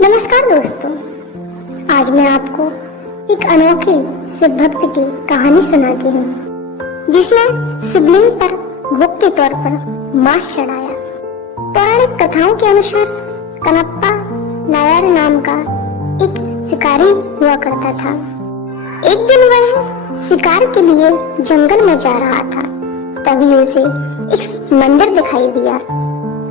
नमस्कार दोस्तों, आज मैं आपको एक अनोखे शिव भक्त की कहानी सुनाती हूँ जिसने शिवलिंग पर भोग के तौर पर मांस चढ़ाया। पौराणिक कथाओं के अनुसार कनप्पा नायर नाम का एक शिकारी हुआ करता था। एक दिन वह शिकार के लिए जंगल में जा रहा था, तभी उसे एक मंदिर दिखाई दिया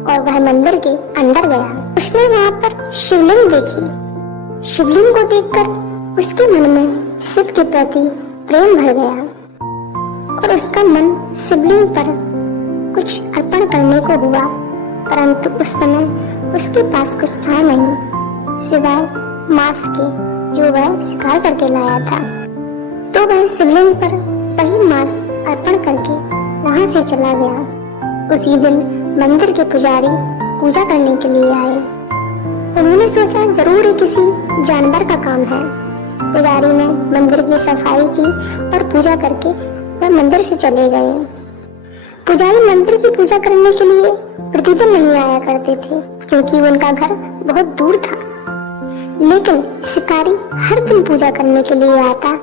और वह मंदिर के अंदर गया। उसने वहां पर शिवलिंग देखी। शिवलिंग को देखकर उसके मन में शिव के प्रति प्रेम भर गया और उसका मन शिवलिंग पर कुछ अर्पण करने को हुआ, परंतु उस समय उसके पास कुछ था नहीं सिवाय मांस के जो वह शिकार करके लाया था। तो वह शिवलिंग पर वही मांस अर्पण करके वहां से चला गया। उसी दिन मंदिर के पुजारी पूजा करने के लिए आए। उन्होंने सोचा जरूर ये किसी जानवर का काम है। पुजारी ने मंदिर की सफाई की और पूजा करके वह मंदिर से चले गए। पुजारी मंदिर की पूजा करने के लिए प्रतिदिन नहीं आया करते थे क्योंकि उनका घर बहुत दूर था, लेकिन शिकारी हर दिन पूजा करने के लिए आता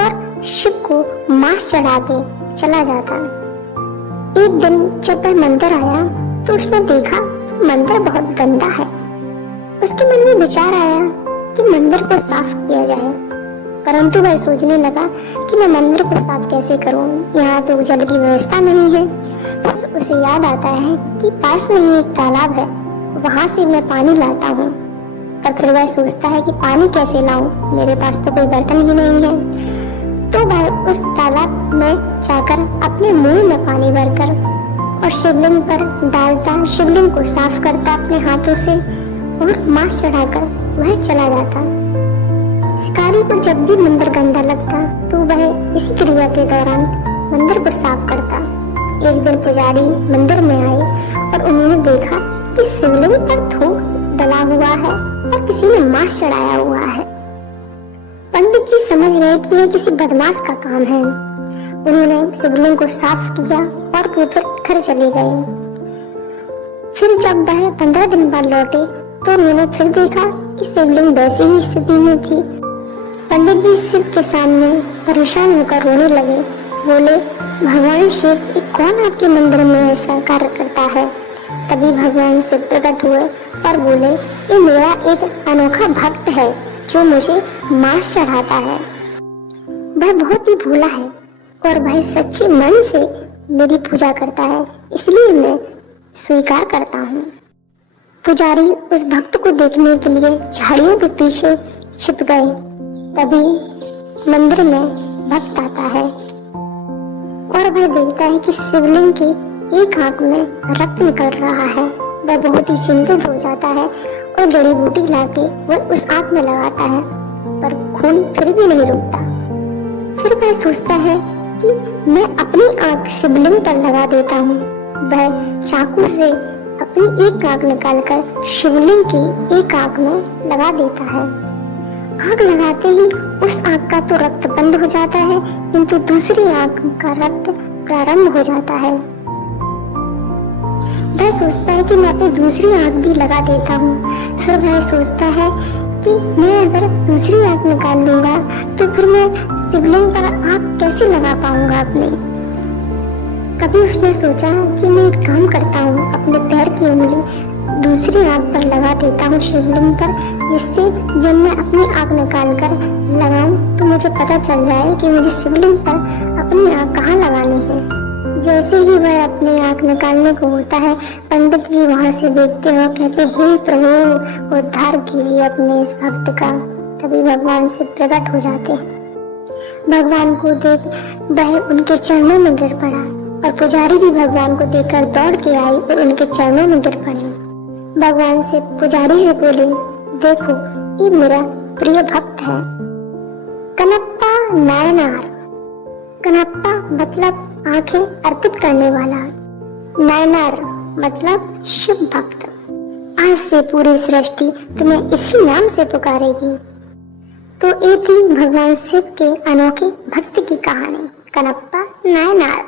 और शिव को मांस चढ़ा के चला जाता। एक दिन जब वह मंदिर आया तो उसने देखा कि मंदिर बहुत गंदा है। उसके मन में विचार आया कि मंदिर को साफ किया जाए, परंतु वह सोचने लगा कि मैं मंदिर को साफ कैसे करूं, यहाँ तो जल की व्यवस्था नहीं है। फिर उसे याद आता है कि पास में ही एक तालाब है, वहां से मैं पानी लाता हूँ। पर फिर वह सोचता है कि पानी कैसे लाऊं, मेरे पास तो कोई बर्तन ही नहीं है। तो वह उस तालाब में जाकर अपने मुंह में पानी भरकर और शिवलिंग पर डालता, शिवलिंग को साफ करता अपने हाथों से और मांस चढ़ाकर वह चला जाता। शिकारी को जब भी मंदिर गंदा लगता तो वह इसी क्रिया के दौरान मंदिर को साफ करता। एक दिन पुजारी मंदिर में आए और उन्होंने देखा कि शिवलिंग पर थूक डला हुआ है और किसी ने मांस चढ़ाया हुआ है। पंडित जी समझ गए कि यह किसी बदमाश का काम है। उन्होंने शिवलिंग को साफ किया और वो फिर घर चले गए। फिर जब वह 15 दिन बाद लौटे तो उन्होंने फिर देखा कि शिवलिंग वैसी ही स्थिति में थी। पंडित जी शिव के सामने परेशान होकर रोने लगे। बोले, भगवान शिव, ये कौन आपके मंदिर में ऐसा कार्य करता है? तभी भगवान शिव प्रकट हुए और बोले, ये मेरा एक अनोखा भक्त है जो मुझे मांस चढ़ाता है। वह बहुत ही भोला है और वह सच्चे मन से मेरी पूजा करता है, इसलिए मैं स्वीकार करता हूँ। पुजारी उस भक्त को देखने के लिए झाड़ियों के पीछे छिप गए। तभी मंदिर में भक्त आता है और वह देखता है कि शिवलिंग की एक आंख में रक्त निकल रहा है। वह बहुत ही चिंतित हो जाता है और जड़ी बूटी लाके वह उस आंख में लगाता है, पर खून फिर भी नहीं रुकता। फिर वह सोचता है कि मैं अपनी आंख शिवलिंग पर लगा देता हूँ। वह चाकू से अपनी एक आंख निकालकर शिवलिंग की एक आंख में लगा देता है। आग लगाते ही उस आंख का तो रक्त बंद हो जाता है, किंतु दूसरी आंख का रक्त प्रारंभ हो जाता है। वह सोचता है कि मैं अपनी दूसरी आंख भी लगा देता हूँ। फिर वह सोचता है कि मैं अगर दूसरी आंख निकाल लूंगा तो फिर मैं शिवलिंग पर आंख कैसे लगा पाऊंगा अपनी। कभी उसने सोचा कि मैं एक काम करता हूँ, अपने पैर की उंगली दूसरी आंख पर लगा देता हूँ शिवलिंग पर, जिससे जब मैं अपनी आंख निकाल कर लगाऊं तो मुझे पता चल जाए कि मुझे शिवलिंग पर अपनी आंख कहाँ लगानी है। जैसे ही वह अपनी आंख निकालने को होता है, पंडित जी वहां से देखते हैं और कहते, हे प्रभु, उद्धार कीजिए अपने इस भक्त का। तभी भगवान से प्रकट हो जाते हैं। भगवान को देख वह उनके चरणों में गिर पड़ा और पुजारी भी भगवान को देखकर दौड़ के आई और उनके चरणों में गिर पड़ी। भगवान से पुजारी से बोले, देखो ये मेरा प्रिय भक्त है, कनप्पा नायनार। कनप्पा मतलब आंखें अर्पित करने वाला, नायनार मतलब शिव भक्त। आज से पूरी सृष्टि तुम्हें इसी नाम से पुकारेगी। तो ये थी भगवान शिव के अनोखे भक्त की कहानी, कनप्पा नायनार।